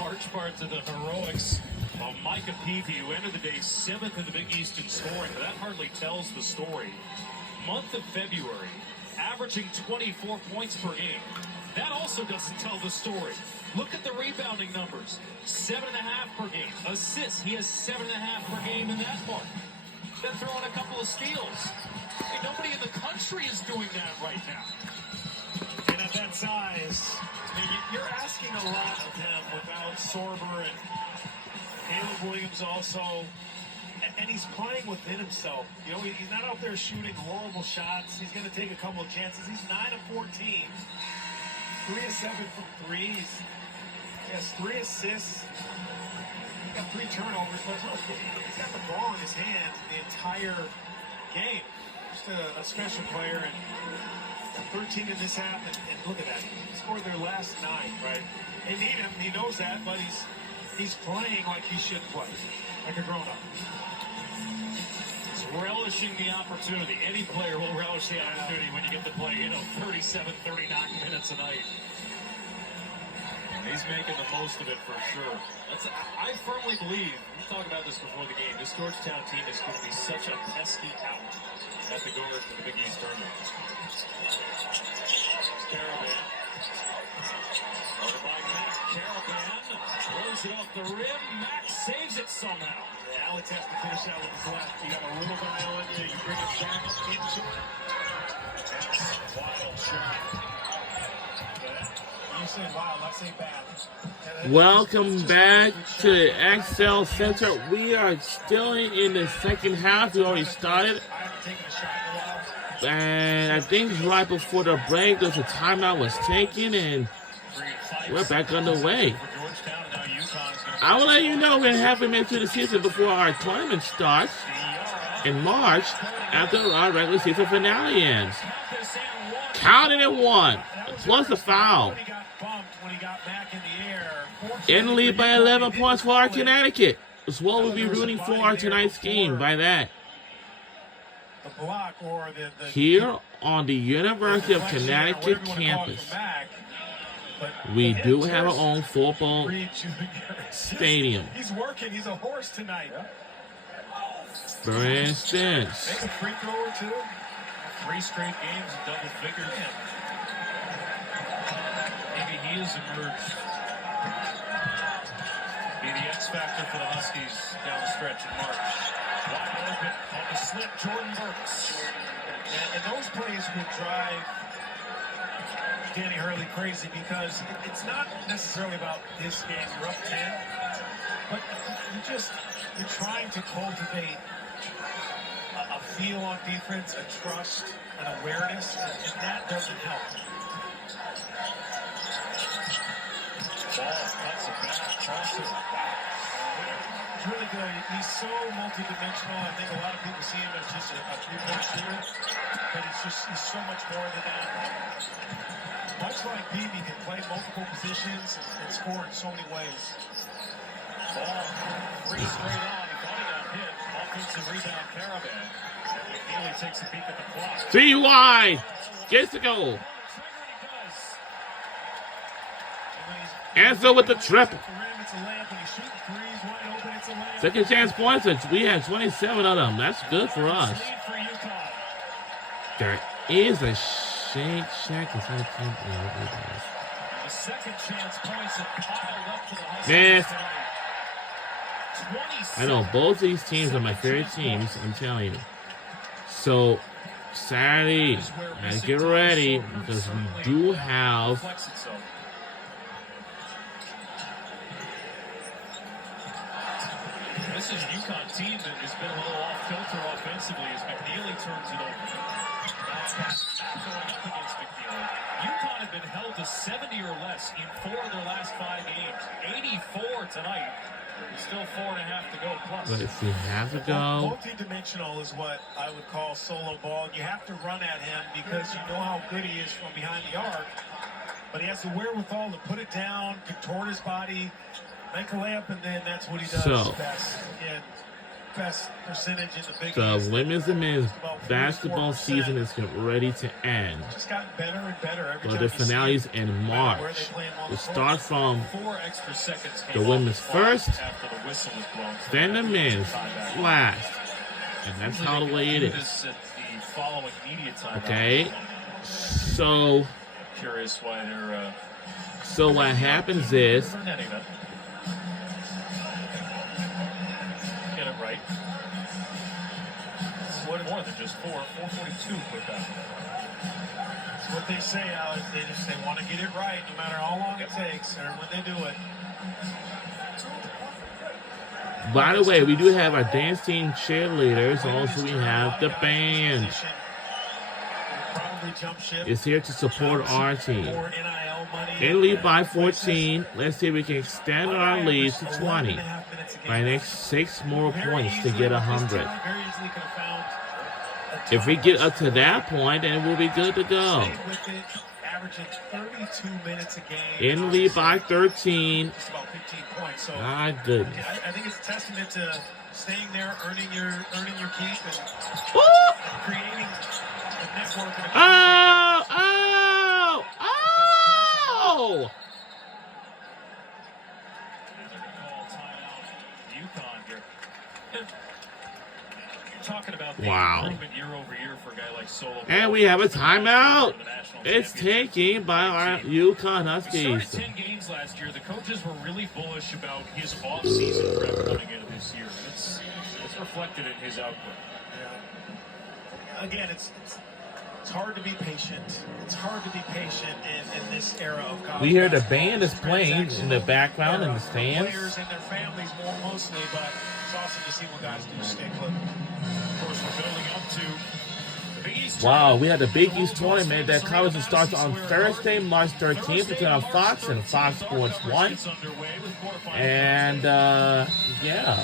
large part to the heroics of Micah Peavy, who ended the day 7th in the Big East in scoring, but that hardly tells the story. Month of February, averaging 24 points per game. That also doesn't tell the story. Look at the rebounding numbers. 7.5 per game. Assists, he has 7.5 per game in that part. Then throw in a couple of steals. Hey, nobody in the country is doing that right now. And at that size, I mean, you're asking a lot of him without Sorber and Caleb Williams also. And he's playing within himself. You know, he's not out there shooting horrible shots. He's going to take a couple of chances. He's 9 of 14. 3 of 7 from threes. He has 3 assists. He got 3 turnovers. But look, he's got the ball in his hand the entire game. Just a special player. And 13 in this half. And look at that. He scored their last 9, right? They need him. He knows that. But he's playing like he should play. Like a grown-up. Relishing the opportunity. Any player will relish the opportunity when you get to play, 37, 39 minutes a night. And he's making the most of it for sure. I firmly believe, we talked about this before the game, this Georgetown team is going to be such a pesky out at the guard for the Big East tournament. Caravan. Over by Max Caravan. Throws it off the rim. Max saves it somehow. Alex has to finish out with his left. You got a little guy on you. You bring it back into it. That's a wild shot. You say wild, I say bad. Welcome back to the XL Center. We are still in the second half. We already started. I haven't taken a shot in a while. And I think right before the break, there's a timeout was taken, and we're back underway. I will let you know we're halfway into the season before our tournament starts in March after our regular season finale ends. Counting at 1, plus the foul. In the lead by 11 points for our Connecticut. It's what we'll be rooting for our tonight's game by that. Here on the University of Connecticut campus, we do have our own football stadium. He's working. He's a horse tonight. For instance, Make a free throw or 2. 3 straight games in double figures. Maybe he has emerged to be the X factor for the Huskies down the stretch in March. Wide open on the slip, Jordan Burks. And those plays will drive Danny Hurley crazy because it's not necessarily about this game. You're up 10, but you're trying to cultivate a feel on defense, a trust, an awareness, and that doesn't help. Ball cuts it back, crosser. It's really good. He's so multi-dimensional. I think a lot of people see him as just a three-point shooter, but he's so much more than that. Much like Peavy, can play multiple positions and score in so many ways. Ball 3 straight on. He thought he got hit. Offensive rebound, Caravan. McNeely takes a peek at the clock. 3 wide. Gets the goal. Ansel with the triple. Second chance points. We have 27 of them. That's good for us. There is a Shake Shack is how the second chance points have piled up to the Huskies. Huskies. I know both these teams are my favorite teams, I'm telling you. So Saturday, gotta get ready because we do have this is UConn team that has been a little off kilter offensively as McNeely turns it over. Bounce pass going up against McNeely. UConn have been held to 70 or less in 4 of their last 5 games. 84 tonight. There's still 4.5 to go plus. But if we have to go, multi-dimensional is what I would call solo ball. You have to run at him because you know how good he is from behind the arc. But he has the wherewithal to put it down, contort his body, make a layup, and then that's what he does best. And best percentage in the Big The East. women's and men's About 44%. basketball season is getting ready to end. Just gotten better and better every But time the you see finales it. in No matter March. where they play them on We'll the court. start from 4 extra seconds the came off women's the clock first, after the whistle was blown. then the men's last. And that's how the way it is. This at the following media timeout. Okay? So Curious why they're what happens is, netting that. Get it right. What more than just 4:42 put that. It's what they say, Alex. They want to get it right no matter how long it takes or when they do it. by the way, we do have our dance team cheerleaders. Also, we have the band. Probably jump ship. Is here to support our team. More NIL money. They lead by 14. Let's see if we can extend our lead to 20 by next 6 more points to get 100. If we get up to that point, then we'll be good to go. Averaging 32 minutes a game. In lead by 13. Just about 15 points. So My goodness. I think it's a testament to staying there, earning your keep, and Woo! creating a network. And a Oh! Oh! Oh! UConn here. You're talking about the Wow. improvement year over year for a guy like Solo. And we have a timeout. It's taken by our UConn We Huskies. started 10 games last year. The coaches were really bullish about his off-season prep coming into this year. It's reflected in his output. Again, it's hard to be patient. It's hard to be patient in this era of college. We hear the basketball. band is playing in the background in the Era for stands. Players and their families mostly, but it's awesome to see what guys do stay put. Of course, we're building up to the Big East. Wow, we had the Big East tournament that covers and starts on Thursday, March 13th between on Fox and Fox Sports 1. And, yeah,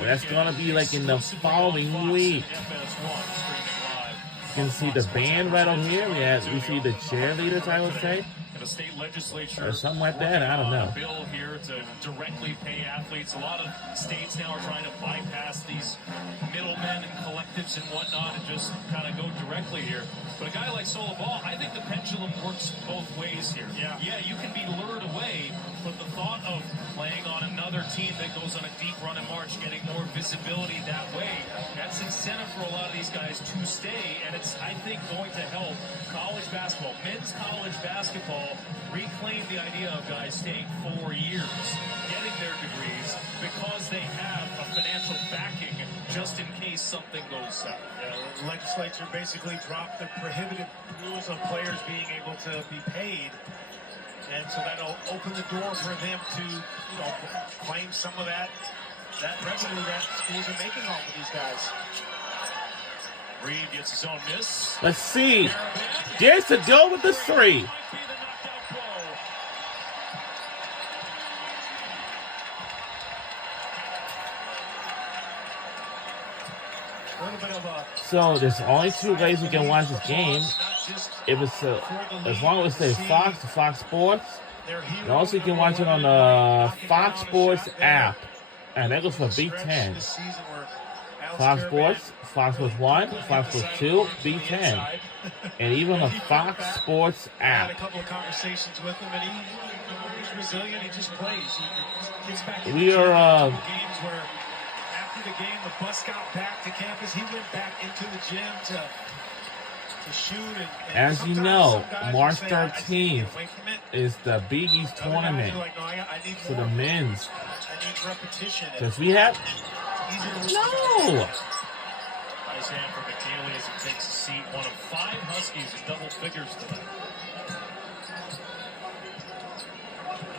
that's going to be like in the following week. You can see the band right on here. We see the cheerleaders, I would say. And the state legislature Or something like that, I don't know. A bill here to directly pay athletes. A lot of states now are trying to bypass these middlemen and collectives and whatnot and just kind of go directly here. But a guy like Solo Ball, I think the pendulum works both ways here. Yeah, you can be lured away, but the thought of playing on another team that goes on a deep run in March, getting more visibility that way, that's incentive for a lot of these guys to stay, and it's, I think, going to help college basketball, men's college basketball, reclaim the idea of guys staying 4 years, getting their degrees, because they have a financial backing just in case something goes south. The legislature basically dropped the prohibitive rules on players being able to be paid. And so that'll open the door for them to, claim some of that revenue that schools are making off of these guys. Reed gets his own miss. Let's see. Gets to go with the 3. So there's only 2 ways you can watch this game. If it's as long as it says Fox to Fox Sports, and also you can watch it on the Fox Sports app, and that goes for Big Ten. Fox Sports, Fox Sports 1, Fox Sports 2, Big Ten, and even the Fox Sports I had a app. couple of conversations with him, and he's resilient. He just plays. He gets back We are games where after the game, the bus got back to campus. He went back into the gym to shoot. And as you sometimes know, some guys will March say, I just need to 13th get away from it. is the Big East Other guys tournament are like, no, I need for more. the men's. I need repetition. Because we have Easier to no. Nice hand from McNeely as he takes a seat. One of 5 Huskies in double figures tonight.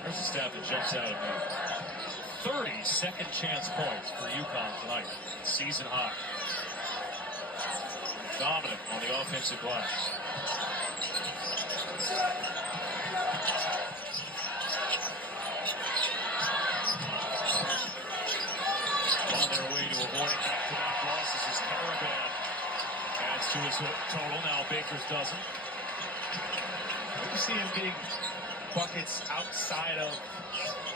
There's a stat that jumps out at me. 30 second chance points for UConn tonight. Season high. Dominant on the offensive glass. On their way to avoiding back-to-back losses is Caravan. Adds to his total. Now Bakers doesn't. You see him getting buckets outside of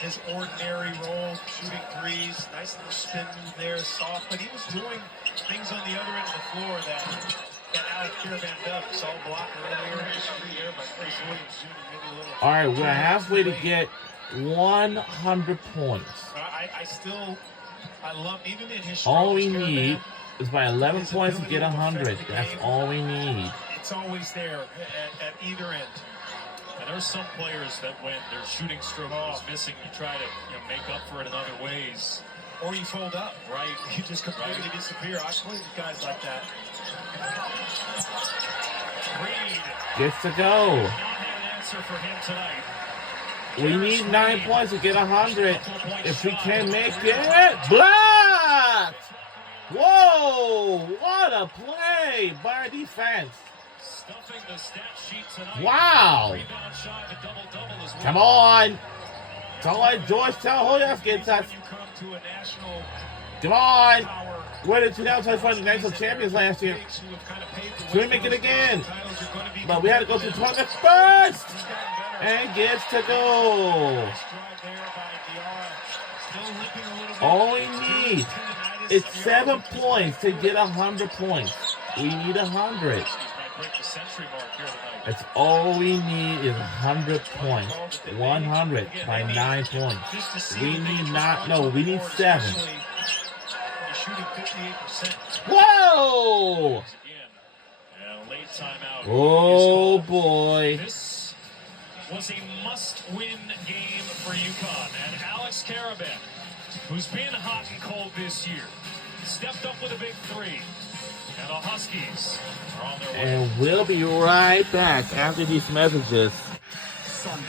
his ordinary role, shooting threes. Nice little spin move there, soft. But he was doing things on the other end of the floor that Alex Caravan does. We saw a block earlier. Three there by Chris Williams Jr. Maybe a little. All right, we're halfway to get 100 points. I love, even in his All we struggles, need Caravan, is by 11 his points to ability get to 100. affect the That's game. all we need. It's always there at either end. And there's some players that when their shooting stroke is missing, you try to make up for it in other ways. Or you fold up. Right. You just completely disappear. I play with guys like that. Reed Gets to go. not have an answer for him tonight. We need 9 points to get 100. If we can make it, blocked! Whoa! What a play by our defense. Stuffing the stat sheet tonight. Wow! Rebound shy of a double-double as well. Come on! Don't let Georgetown Hoyas get touched. When you come to a national Come on! power, We're the 2025 national champions last year. bigs who have kind of paved the Can we way make for it those again? titles are going to be But we had to go through competitive. tournament first! He's gotten better. And gets to go. Nice drive there by Diarra. Still limping a little bit. All we need Tendinitis. is 7 points to get 100 points. We need 100. Might break the century mark here tonight. That's all we need is 100 points. 100 by 9 points. Just to see We that they need can not, respond no, to we the need board, 7. especially when you're shooting 58%. Whoa! Again, and a late timeout. Oh is called. boy. This was a must-win game for UConn, and Alex Caravan, who's been hot and cold this year, stepped up with a big three, and the Huskies are on their way. And we'll be right back after these messages. Sunday.